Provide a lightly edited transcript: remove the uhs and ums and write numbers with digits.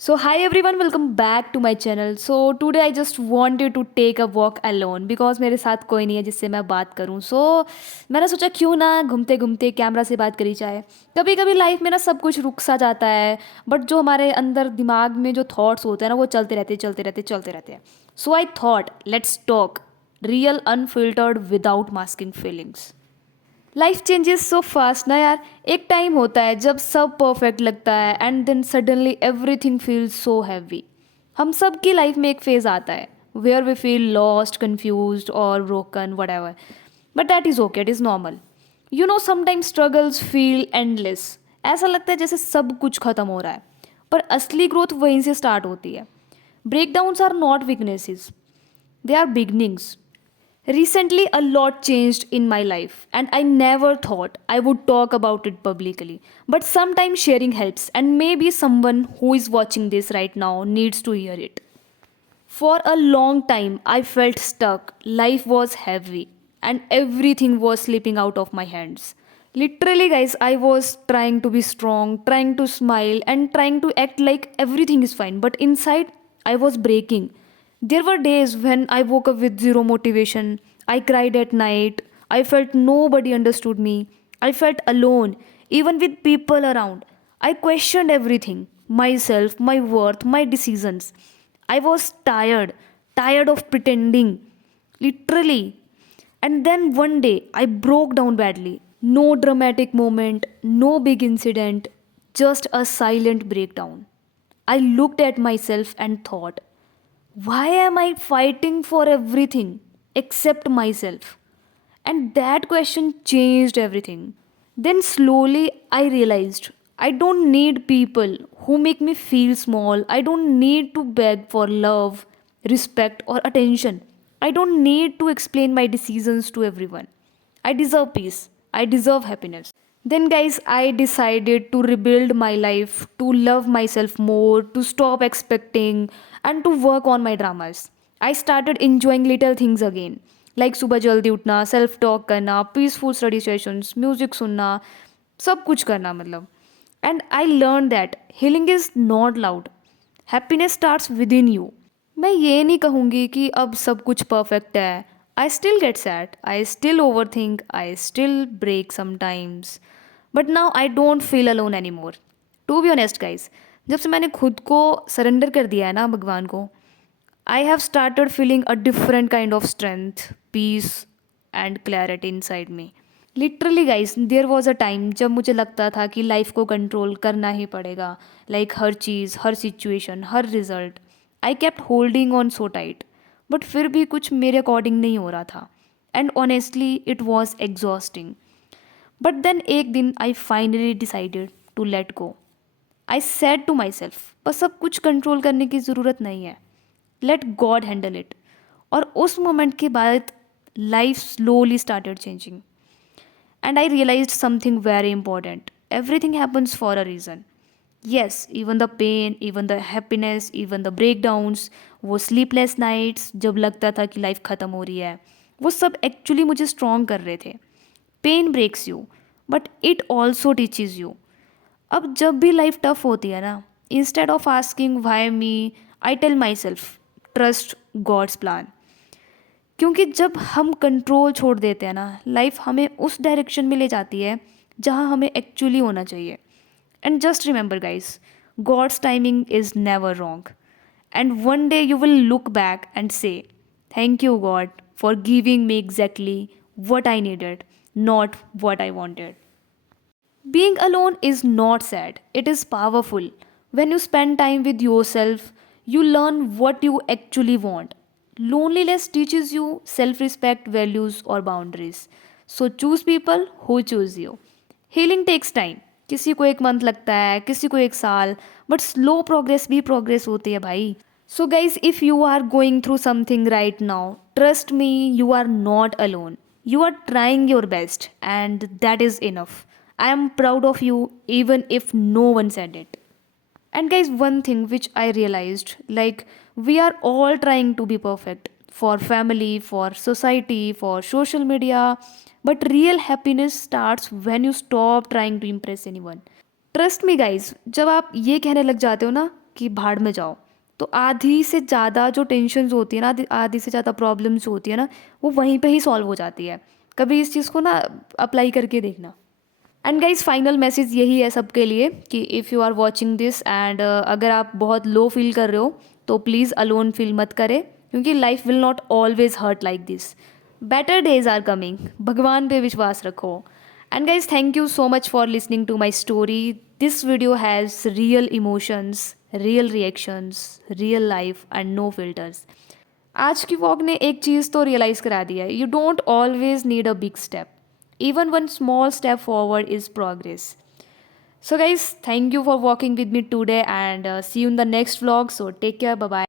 So hi everyone, welcome back to my channel. So today I just wanted to take a walk alone because मेरे साथ कोई नहीं है जिससे मैं बात करूं. So मैंने सोचा क्यों ना घूमते घूमते कैमरा से बात करी जाए. कभी कभी लाइफ में ना सब कुछ रुक सा जाता है, बट जो हमारे अंदर दिमाग में जो थॉट्स होते हैं ना वो चलते रहते हैं. So I thought let's talk real unfiltered without masking feelings. Life changes so fast ना यार. एक टाइम होता है जब सब परफेक्ट लगता है and then suddenly everything feels so heavy. हम सब की लाइफ में एक फेज आता है where we feel lost, confused और broken, whatever. But that is okay, it is normal. You know sometimes struggles feel endless. ऐसा लगता है जैसे सब कुछ खत्म हो रहा है, पर असली ग्रोथ वहीं से स्टार्ट होती है. Breakdowns are not weaknesses, they are beginnings. Recently, a lot changed in my life, and I never thought I would talk about it publicly. But sometimes sharing helps, and maybe someone who is watching this right now needs to hear it. For a long time, I felt stuck. Life was heavy, and everything was slipping out of my hands. Literally, guys, I was trying to be strong, trying to smile, and trying to act like everything is fine. But inside, I was breaking. There were days when I woke up with zero motivation. I cried at night. I felt nobody understood me. I felt alone, even with people around. I questioned everything, myself, my worth, my decisions. I was tired of pretending, literally. And then one day I broke down badly. No dramatic moment, no big incident, just a silent breakdown. I looked at myself and thought, why am I fighting for everything except myself? And that question changed everything. Then slowly I realized I don't need people who make me feel small. I don't need to beg for love, respect, or attention. I don't need to explain my decisions to everyone. I deserve peace. I deserve happiness. Then, guys, I decided to rebuild my life, to love myself more, to stop expecting, and to work on my dramas. I started enjoying little things again, like सुबह जल्दी उठना, self talk करना, peaceful study sessions, music सुनना, सब कुछ करना मतलब. And I learn that healing is not loud. Happiness starts with in you. मैं ये नहीं कहूँगी कि अब सब कुछ परफेक्ट है. I still get sad, I still overthink, I still break sometimes, but now I don't feel alone any more. To be honest guys, जब से मैंने खुद को सरेंडर कर दिया है ना भगवान को, I have started feeling a different kind of strength, peace and clarity inside me. Literally guys, there was a time जब मुझे लगता था कि लाइफ को कंट्रोल करना ही पड़ेगा, लाइक हर चीज़, हर सिचुएशन, हर result. I kept holding on so tight, but फिर भी कुछ मेरे अकॉर्डिंग नहीं हो रहा था. And honestly it was exhausting. But then एक दिन I finally decided to let go. I said to myself, बस अब कुछ कंट्रोल करने की ज़रूरत नहीं है, लेट गॉड हैंडल इट. और उस मोमेंट के बाद life slowly started changing. And I realized something very important. Everything happens for a reason. Yes, even the pain, even the happiness, even the breakdowns, वो sleepless nights जब लगता था कि लाइफ ख़त्म हो रही है, वो सब एक्चुअली मुझे स्ट्रॉन्ग कर रहे थे. Pain breaks you, but it also teaches you. अब जब भी लाइफ टफ होती है ना, instead of asking why me, I tell myself trust God's plan. क्योंकि जब हम कंट्रोल छोड़ देते हैं ना, लाइफ हमें उस डायरेक्शन में ले जाती है जहाँ हमें एक्चुअली होना चाहिए. And just remember guys, God's timing is never wrong. And one day you will look back and say thank you God for giving me exactly what I needed, not what I wanted. Being alone is not sad, it is powerful. When you spend time with yourself, you learn what you actually want. Loneliness teaches you self respect, values, or boundaries. So choose people who choose you. Healing takes time. किसी को एक मंथ लगता है, किसी को एक साल, but slow progress भी प्रोग्रेस होती है भाई. So, guys, if you are going through something right now, trust me, you are not alone. You are trying your best, and that is enough. I am proud of you, even if no one said it. And, guys, one thing which I realized, like, we are all trying to be perfect for family, for society, for social media, but real happiness starts when you stop trying to impress anyone. Trust me guys, जब आप ये कहने लग जाते हो ना कि भाड़ में जाओ। तो आधी से ज़्यादा जो टेंशन्स होती है ना, आधी आधी से ज़्यादा प्रॉब्लम्स जो होती है ना, वो वहीं पे ही सॉल्व हो जाती है। कभी इस चीज़ को ना अप्लाई करके देखना। एंड गाइज फाइनल मैसेज यही है सबके लिए कि if you are watching this and अगर आप बहुत लो फील कर रहे हो तो प्लीज़ अलोन फील मत करें, क्योंकि life will not always hurt like this. Better days are coming. भगवान पे विश्वास रखो। And guys thank you so much for listening to my story. This video has real emotions, real reactions, real life and no filters. आज की वॉक ने एक चीज़ तो रियलाइज़ करा दिया है, you don't always need a big step, even one small step forward is progress. So guys, thank you for walking with me today and see you in the next vlog. So take care, bye bye.